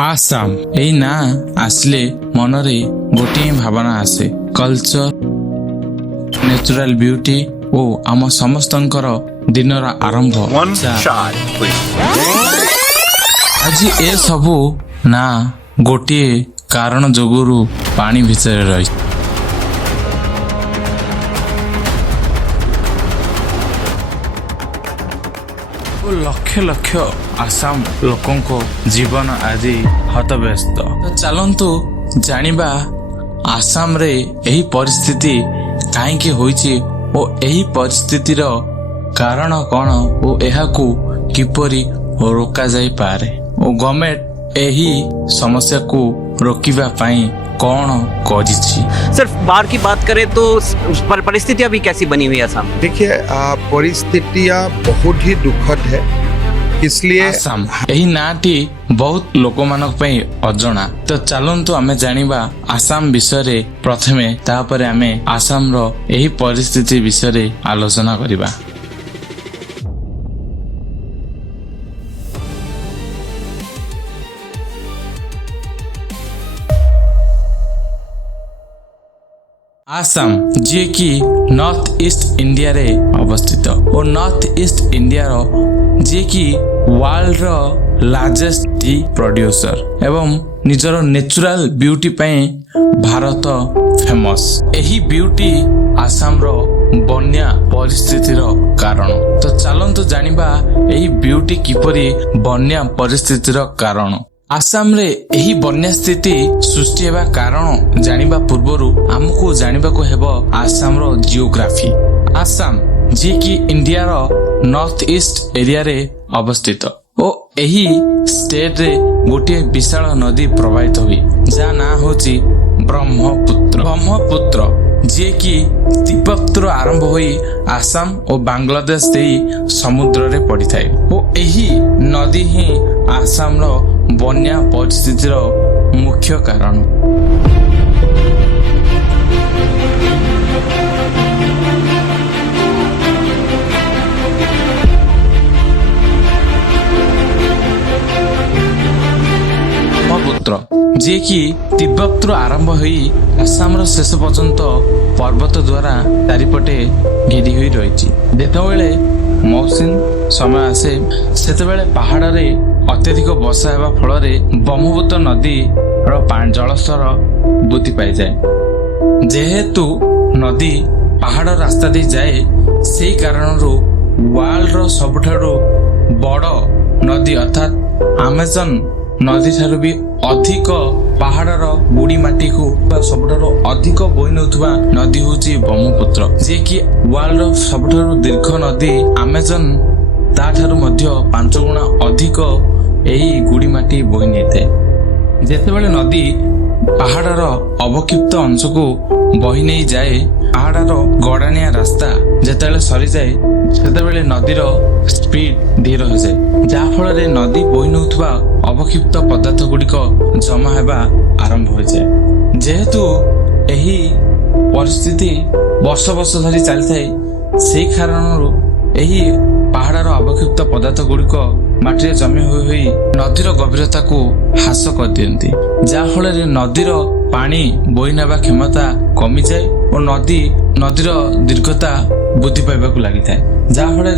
आसाम एई ना आसले मनरे गोटे भावना आसे कल्चर नेचुरल ब्यूटी ओ आम समस्तंकर दिनर आरंभ आज ए सबू ना गोटे कारण जोगुरु पानी भितर रही लक्ष लक्ष आसाम लोकों को जीवन आज हतव्यस्त। तो चलंतु जानिबा आसाम रे एही परिस्थिति काहेकि होईची ओ एही परिस्थितिर कारण कौन ओ एहाकू किपरि रोका जाई पारे ओ गवर्नमेंट एही समस्या को रोकिबा पाई कौन करिछि। सिर्फ बाढ़ की बात करें तो परिस्थितियां भी कैसी बनी हुई है आसाम? देखिए परिस्थितियां बहुत ही दुखद है, इसलिए आसाम एही नाटी बहुत लोक मानक पई अजଣା। तो चलंतु आमे जानिबा आसाम विषय रे प्रथमे तापरे आमे आसाम रो एही परिस्थिति विषय रे आलोचना करिबा। आसाम जे कि नॉर्थ ईस्ट इंडिया रे अवस्थित और नॉर्थ ईस्ट इंडिया रो जे कि वर्ल्ड रो लार्जेस्ट टी प्रोड्यूसर एवं निजर नेचुरल ब्यूटी पई भारत फेमस। एही ब्यूटी आसाम रो बन्या परिस्थिति रो कारण। तो चलंतु जानिबा एही ब्यूटी किपरि बन्या परिस्थिति रो कारण। आसाम रे एही बन्या स्थिति सृष्टि हेबा कारण जानिबा पूर्वरु हमकु जानिबाको हेबो आसाम रो जियोग्राफी। आसाम जे कि इंडिया रो नॉर्थ ईस्ट एरिया रे अवस्थित ओ एही स्टेट रे गोटे विशाल नदी प्रवाहित हुई जा ना होची ब्रह्मपुत्र। ब्रह्मपुत्र जे कि तिब्बत आरंभ होई आसाम और बांग्लादेश देई समुद्र रे पड़िथाय ओ एही नदी ही आसाम रो बन्या परिस्थितिर मुख्य कारण। ब्रह्मपुत्र जे कि तिब्बत आरंभ होई आसाम शेष पर्यंत पर्वत द्वारा चारिपटे घेरी हुई रही। जेतेबेले मौसुन समय आसे सेतेबेले पहाड़ रे अत्यधिक वर्षा हेबा फल ब्रह्मपुत्र नदी जलस्तर वृद्धि पाई जाए। जेहेतु नदी पहाड़ रास्ता दे जाए से कारण वर्ल्ड रो सबुठारु बड़ नदी अर्थात अमेजन नदी ठारू भी अधिक पहाड़र बुड़ी माटी को सबुठारु अधिक बोई नौथुवा नदी होची ब्रह्मपुत्र जे कि वर्ल्ड सबुठारु दीर्घ नदी अमेजन ताठारु मध्य 5 गुणा अधिक एही गुड़ी माटी बोई नेते। जेतेबेले नदी पहाड़र अवक्षिप्त अंश को बही नहीं जाए पहाड़र गड़ानिया रास्ता जेतेबेले सरी जाए सेतेबेले नदीर स्पीड धीर हो जाए जहा फल नदी बोई नौथुवा अवक्षिप्त पदार्थ गुड़िक जमा हेबा आरंभ हो जाए। जेहेतु एही परिस्थिति वर्ष वर्ष धरी चली थाए से कारण एही पहाड़र अवक्षिप्त पदार्थ गुड़िक माटी जमी हुई नदीर गभीरता को ह्रास कर दियंती जहा फल नदीर पानी बोई नेबा क्षमता कमी जाए और नदीर दीर्घता वृद्धि पाइबाकु लागिथाए जहा फल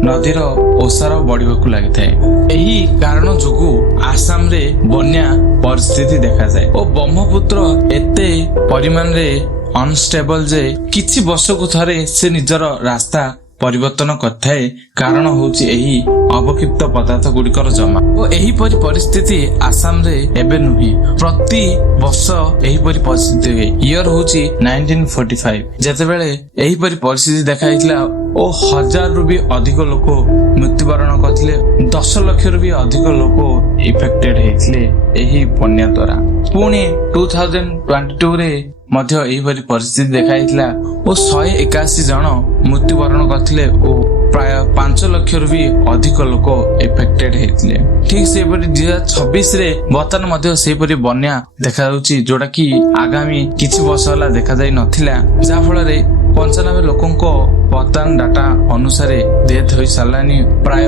नदीर ओसार बढ़िबाकु लागिथाए। एही कारण जोगु आसाम रे बन्या परिस्थिति देखा जाए और ब्रह्मपुत्र एते परिमाण रे अनस्टेबल जे किछि वर्ष को थरे से निजर रास्ता परिवर्तन करथाए कारण होची एही अवक्षिप्त पदार्थ गुड़िकर जमा और एही परि परिस्थिति आसाम रे एबे नुही प्रति वर्ष एही परि परिस्थिति हुए। ईयर होची 1945 जेतेबेले एही परि परिस्थिति देखाइतला ओ 1000 रु भी अधिक लोक मृत्युवरण करथिले 10 लाख रु भी अधिक लोक इफेक्टेड हेथिले एही बन्या द्वारा। पुणी 2022 रे मध्य एही परि परिस्थिति देखाइतला ओ 181 जन मृत्युवरण करथिले ओ प्राय 5 लाख रु भी अधिक लोक इफेक्टेड हेथिले। ठीक से परि 2026 रे बर्तमान मध्य से परि बन्या देखा जाउची जोटा कि आगामी किछि वर्ष होला देखा जाई नथिला जा फल रे 95 लोकंको वर्तमान डाटा अनुसार डेथ होई सालानी प्राय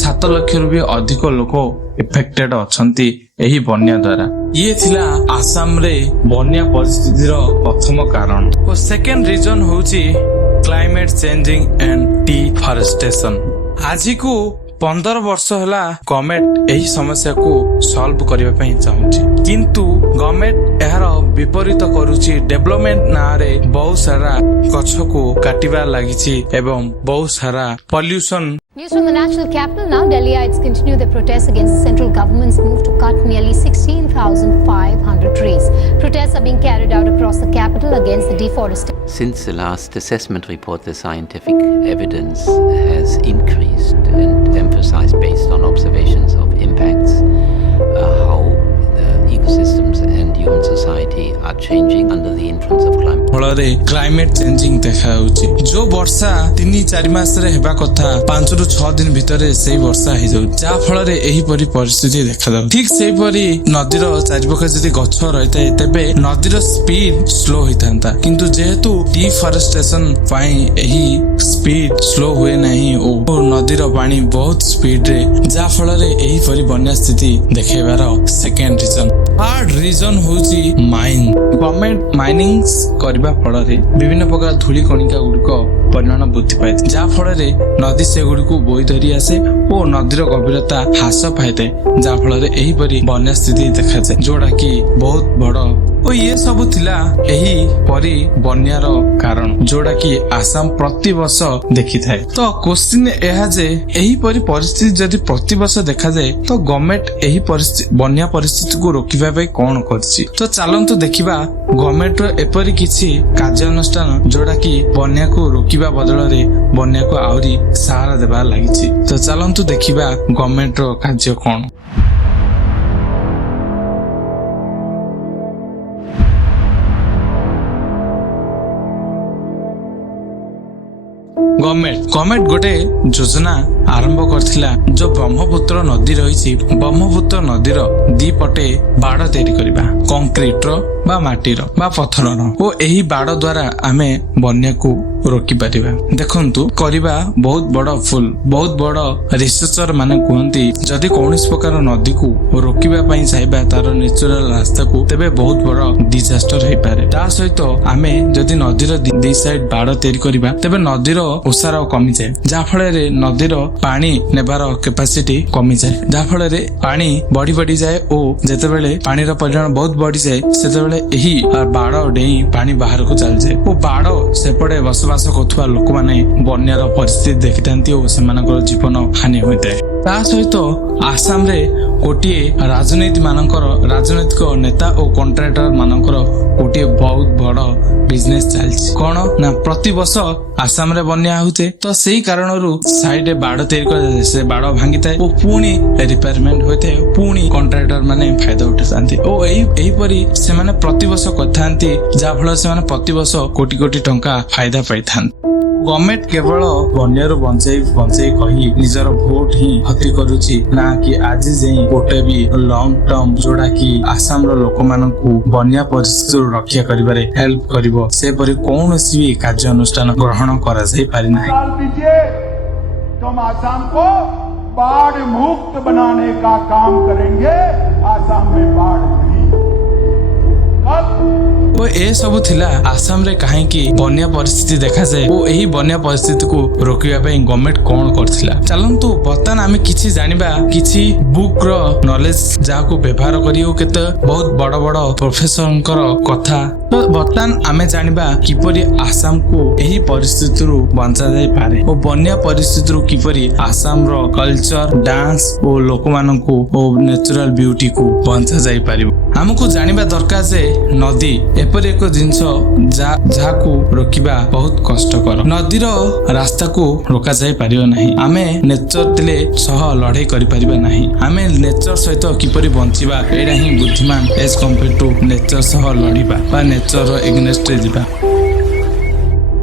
7 ଲକ୍ଷରୁ ବି ଅଧିକ ଲୋକ ଇଫେକ୍ଟେଡ ଅଛନ୍ତି ଏହି ବନ୍ୟା ଦ୍ୱାରା। ଇଏ ଥିଲା ଆସାମରେ ବନ୍ୟା ପରିସ୍ଥିତିର ପ୍ରଥମ କାରଣ। ଓ ସେକେଣ୍ଡ ରିଜନ ହଉଛି କ୍ଲାଇମେଟ ଚେଞ୍ଜିଂ ଆଣ୍ଡ ଡିଫରେଷ୍ଟେସନ। ଆଜିକୁ 15 ବର୍ଷ ହେଲା ଗଭର୍ଣ୍ଣମେଣ୍ଟ ଏହି ସମସ୍ୟାକୁ ସଲ୍ଭ କରିବା ପାଇଁ ଚାହୁଁଛି, କିନ୍ତୁ ଗଭର୍ଣ୍ଣମେଣ୍ଟ ଏହାର ବିପରୀତ କରୁଛି। ଡେଭଲପମେଣ୍ଟ ନାଁରେ ବହୁତ ସାରା ଗଛକୁ କାଟିବା ଲାଗିଛି ଏବଂ ବହୁତ ସାରା pollution. News from the national capital now. Delhiites continue their protests against the central government's move to cut nearly 16,500 trees. Protests are being carried out across the capital against the deforestation. Since the last assessment report, the scientific evidence has increased and emphasized based on observations of impacts, how the ecosystems and human society are changing under the influence of climate. ଫଳରେ climate changing ଦେଖାଯାଉଛି। ଯୋଉ ବର୍ଷା 3-4 ମାସରେ ହେବା କଥା 5ରୁ 6 ଦିନ ଭିତରେ ସେଇ ବର୍ଷା ହେଇଯାଉଛି, ଯାହା ଫଳରେ ଏହିପରି ପରିସ୍ଥିତି ଦେଖାଯାଉଛି। ଠିକ ସେହିପରି ନଦୀର ଚାରିପାଖରେ ଯଦି ଗଛ ରହିଥାଏ ତେବେ ନଦୀର ସ୍ପିଡ ସ୍ଲୋ ହୋଇଥାନ୍ତା, କିନ୍ତୁ ଯେହେତୁ ଡିଫରେଷ୍ଟେସନ ପାଇଁ ଏହି ସ୍ପିଡ ସ୍ଲୋ ହୁଏ ନାହିଁ ଓ ନଦୀର ପାଣି ବହୁତ ସ୍ପିଡରେ, ଯାହା ଫଳରେ ଏହିପରି ବନ୍ୟା ସ୍ଥିତି ଦେଖେଇବାର ସେକେଣ୍ଡ ରିଜନ। ଥାର୍ଡ ରିଜନ ହଉଛି ମାଇନ୍। ଗଭର୍ଣ୍ଣମେଣ୍ଟ ମାଇନିଂ କରିବା ଫଳରେ ବିଭିନ୍ନ ପ୍ରକାର ଧୂଳି କଣିକା ଗୁଡିକ ପରିମାଣ ବୃଦ୍ଧି ପାଇଥାଏ, ଯାହା ଫଳରେ ନଦୀ ସେଗୁଡିକୁ ବୋଇ ଧରି ଆସେ ଓ ନଦୀର ଗଭୀରତା ହ୍ରାସ ପାଇଥାଏ, ଯାହା ଫଳରେ ଏହିପରି ବନ୍ୟା ସ୍ଥିତି ଦେଖାଯାଏ, ଯୋଉଟା କି ବହୁତ ବଡ। ଓ ଇଏ ସବୁ ଥିଲା ଏହି ପରି ବନ୍ୟାର କାରଣ, ଯୋଉଟା କି ଆସାମ ପ୍ରତିବର୍ଷ ଦେଖିଥାଏ। ତ କୋଶ୍ଚିନ୍ ଏହା ଯେ ଏହିପରି ପରିସ୍ଥିତି ଯଦି ପ୍ରତିବର୍ଷ ଦେଖାଯାଏ ତ ଗଭର୍ଣ୍ଣମେଣ୍ଟ ଏହି ବନ୍ୟା ପରିସ୍ଥିତିକୁ ରୋକିବା ପାଇଁ କଣ କରିଛି। ତ ଚାଲନ୍ତୁ ଦେଖିବା ଗଭର୍ଣ୍ଣମେଣ୍ଟର ଏପରି କିଛି କାର୍ଯ୍ୟାନୁଷ୍ଠାନ ଯୋଉଟା କି ବନ୍ୟାକୁ ରୋକିବା ବଦଳରେ ବନ୍ୟାକୁ ଆହୁରି ସାହାରା ଦେବାର ଲାଗିଛି। ତ ଚାଲନ୍ତୁ ଦେଖିବା ଗଭର୍ଣ୍ଣମେଣ୍ଟର କାର୍ଯ୍ୟ କଣ। ଗଭର୍ଣ୍ଣମେଣ୍ଟ ଗୋଟେ ଯୋଜନା ଆରମ୍ଭ କରିଥିଲା। ଯୋଉ ବ୍ରହ୍ମପୁତ୍ର ନଦୀ ରହିଛି, ବ୍ରହ୍ମପୁତ୍ର ନଦୀର ଦି ପଟେ ବାଡ଼ ତିଆରି କରିବା, କଂକ୍ରିଟର ବା ମାଟିର ବା ପଥରର, ଓ ଏହି ବାଡ଼ ଦ୍ୱାରା ଆମେ ବନ୍ୟାକୁ ରୋକିପାରିବା। ଦେଖନ୍ତୁ କରିବା ବହୁତ ବଡ ରିସର୍ଚର ମାନେ କୁହନ୍ତି ଯଦି କୌଣସି ପ୍ରକାର ନଦୀକୁ ରୋକିବା ପାଇଁ ଚାହିଁବା ତାର ନେଚୁରାଲ ରାସ୍ତାକୁ, ତେବେ ବହୁତ ବଡ ଡିଜାଷ୍ଟର ହେଇପାରେ। ତା ସହିତ ଆମେ ଯଦି ନଦୀର ଦି ସାଇଡ ବାଡ଼ ତିଆରି କରିବା ତେବେ ନଦୀର ଓସାର କମିଯାଏ, ଯାହା ଫଳରେ ନଦୀର ପାଣି ନେବାର କେପାସିଟି କମିଯାଏ, ଯାହା ଫଳରେ ପାଣି ବଢିଯାଏ ଓ ଯେତେବେଳେ ପାଣିର ପରିମାଣ ବହୁତ ବଢିଯାଏ ସେତେବେଳେ ଏହି ବାଡ଼ ଡେଇଁ ପାଣି ବାହାରକୁ ଚାଲିଯାଏ ଓ ବାଡ଼ ସେପଟେ ବସବାସ କରୁଥିବା ଲୋକମାନେ ବନ୍ୟାର ପରିସ୍ଥିତି ଦେଖିଥାନ୍ତି ଓ ସେମାନଙ୍କର ଜୀବନ ହାନି ହୋଇଥାଏ। ତା ସହିତ ଆସାମରେ ଗୋଟିଏ ରାଜନୈତିକ ନେତା ଓ କଣ୍ଟ୍ରାକ୍ଟର ମାନଙ୍କର ଗୋଟିଏ ବହୁତ ବଡ ବିଜନେସ ଚାଲିଛି। କଣ ନା ପ୍ରତିବର୍ଷ ଆସାମରେ ବନ୍ୟା ହଉଥାଏ, ତ ସେଇ କାରଣରୁ ସାଇଡରେ ବାଡ଼ ତିଆରି କରାଯାଏ, ସେ ବାଡ଼ ଭାଙ୍ଗିଥାଏ ଓ ପୁଣି ରିପେୟାରମେଣ୍ଟ ହୋଇଥାଏ, ପୁଣି କଣ୍ଟ୍ରାକ୍ଟର ମାନେ ଫାଇଦା ଉଠାଇଥାନ୍ତି ଓ ଏହିପରି ସେମାନେ ପ୍ରତିବର୍ଷ କରିଥାନ୍ତି, ଯାହା ଫଳରେ ସେମାନେ ପ୍ରତିବର୍ଷ କୋଟି କୋଟି ଟଙ୍କା ଫାଇଦା ପାଇଥାନ୍ତି। ଗଭର୍ଣ୍ଣମେଣ୍ଟ କେବଳ ବନ୍ୟାରୁ ବଞ୍ଚେଇ କହି ନିଜର ଭୋଟ ହିଁ ହତି କରୁଛି, ନା କି ଆଜି ଯାଇ ଗୋଟେ ବି ଲଙ୍ଗ ଟର୍ମ ଯୋଉଟା କି ଆସାମର ଲୋକମାନଙ୍କୁ ବନ୍ୟା ପରିସ୍ଥିତିରୁ ରକ୍ଷା କରିବାରେ ହେଲ୍ପ କରିବ ସେପରି କୌଣସି ବି କାର୍ଯ୍ୟାନୁଷ୍ଠାନ ଗ୍ରହଣ କରାଯାଇ ପାରିନାହିଁ। तुम आसाम को बाढ़ मुक्त बनाने का काम करेंगे, आसाम में बाढ़ नहीं। ଓ ଏସବୁ ଥିଲା ଆସାମରେ କାହିଁକି ବନ୍ୟା ପରିସ୍ଥିତି ଦେଖାଯାଏ ଓ ଏହି ବନ୍ୟା ପରିସ୍ଥିତିକୁ ରୋକିବା ପାଇଁ ଗଭର୍ଣ୍ଣମେଣ୍ଟ କଣ କରିଥିଲା। ଚାଲନ୍ତୁ ବର୍ତ୍ତମାନ ଆମେ କିଛି ଜାଣିବା, କିଛି ବୁକ୍ ର ନଲେଜ ଯାହାକୁ ବ୍ୟବହାର କରି ଓ କେତେ ବହୁତ ବଡ ପ୍ରଫେସରଙ୍କର କଥା। ତ ବର୍ତ୍ତମାନ ଆମେ ଜାଣିବା କିପରି ଆସାମକୁ ଏହି ପରିସ୍ଥିତିରୁ ବଞ୍ଚାଯାଇପାରେ ଓ ବନ୍ୟା ପରିସ୍ଥିତିରୁ କିପରି ଆସାମର କଲଚର, ଡାନ୍ସ ଓ ଲୋକମାନଙ୍କୁ ଓ ନ୍ୟାଚୁରାଲ ବ୍ୟୁଟିକୁ ବଞ୍ଚା ଯାଇପାରିବ। ଆମକୁ ଜାଣିବା ଦରକାର ଯେ ନଦୀ ଏପରି ଏକ ଜିନିଷ ଯାହାକୁ ରୋକିବା ବହୁତ କଷ୍ଟକର। ନଦୀର ରାସ୍ତାକୁ ରୋକାଯାଇ ପାରିବ ନାହିଁ। ଆମେ ନେଚର ଥିଲେ ସହ ଲଢେଇ କରିପାରିବା ନାହିଁ। ଆମେ ନେଚର ସହିତ କିପରି ବଞ୍ଚିବା, ଏଇଟା ହିଁ ବୁଦ୍ଧିମାନ ଏଜ କମ୍ପେୟାର ଟୁ ନେଚର ସହ ଲଢିବା ବା ନେଚର ଏଗନେଷ୍ଟରେ ଯିବା।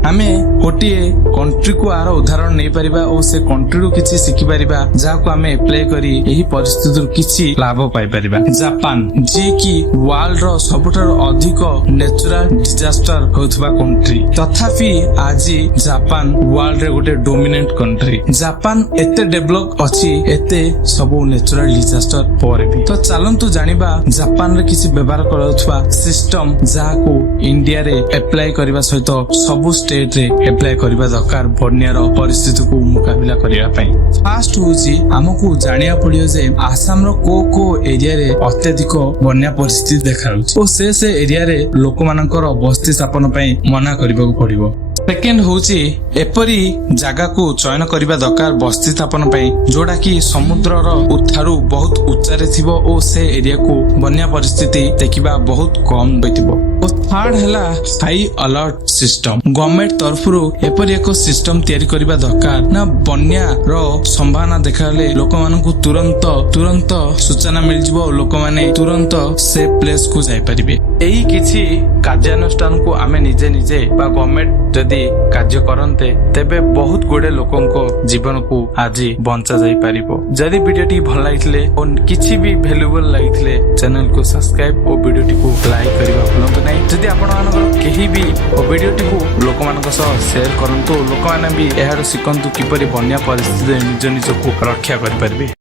आमे गोटे कंट्री को आर उदाहरण नहीं परिबा और से कंट्री रू किछि सिखि परिबा जाको आमे अप्लाई करी एही परिस्थिति रू किछि लाभ पाई परिबा। जापान जे कि वर्ल्ड रो सबुठार अधिक नेचुरल डिजास्टर होथबा कंट्री, तथापि आज जापान वर्ल्ड रे गोटे डोमिनेंट कंट्री। जापान एते डेवलप अछि एते सबो नेचुरल डिजास्टर पर भी। तो चलंतु जानिबा जापान रे किछि व्यवहार करथबा सिस्टम जाको इंडिया रे अप्लाई करबा सहित सबु स्टेट रे अप्लाई करबा दरकार बन्यार परिस्थिति को मुकाबला करिया पई। फास्ट होची हमकु जानिया पड़ियो जे आसाम रो को एरिया रे अत्यधिक बन्या परिस्थिति देखाउची ओ से एरिया रे लोक मानकर बस्ती स्थापन पई मना करबाक पड़िबो। सेकेंड होची एपरी जगह को चयन करबा दरकार बस्ती स्थापन पई जोडा कि समुद्र रो उठारु बहुत उच्चारे थिबो ओ से एरिया को बन्या परिस्थिति देखिबा बहुत कम बैठिबो। थर्ड हला हाई अलर्ट सिस्टम। गवर्नमेंट तरफरु एपरी एक सिस्टम तयारी करबा दरकार ना बन्या रो संभावना देखाले लोक मानकु तुरंत सूचना मिल जिवो, लोक माने तुरंत से प्लेस को जाई परिबे। एही किछि कार्यानुष्ठान को आमे निजे बा गवर्नमेंट जदि कार्य करन्ते तेबे बहुत गुडे लोकंको जीवन को आज बंचा जाई परिबो। जदि वीडियोटी भल लागितले और किछि भी वैल्यूएबल लागितले चैनल को सब्सक्राइब और वीडियोटी को लाइक करबा भूलंतु नहीं। जदि आपण मानकर केही भी वीडियोटी को लोक मानक सह शेयर करंतु, लोक माने भी एहार सिकंतु किपरि बन्या परिस्थिति निज को रक्षा करि परिबे।